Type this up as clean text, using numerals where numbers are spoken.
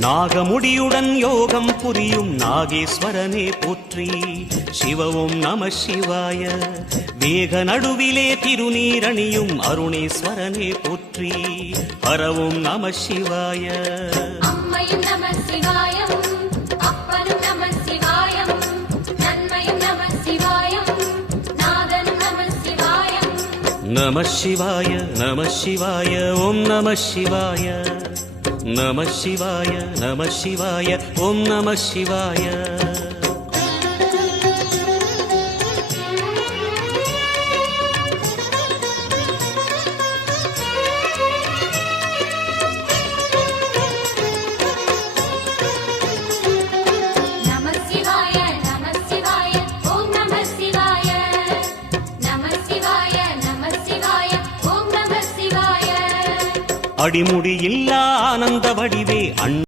நாகமுடியுடன் யோகம் புரியும் நாகேஸ்வரனே போற்றி. சிவவும் நம சிவாய. வேக நடுவிலே திருநீரணியும் அருணேஸ்வரனே போற்றி. ஹரவும் நம சிவாய. அம்மையும் நம சிவாயம், அப்பனும் நம சிவாயம், நன்மையும் நம சிவாயம், நாதனும் நம சிவாயம். நம சிவாய நம சிவாய ஓம் நம சிவாய. நம சிவாய நம சிவாய ஓம் நம சிவாய. அடிமுடியில்லா ஆனந்த வடிவே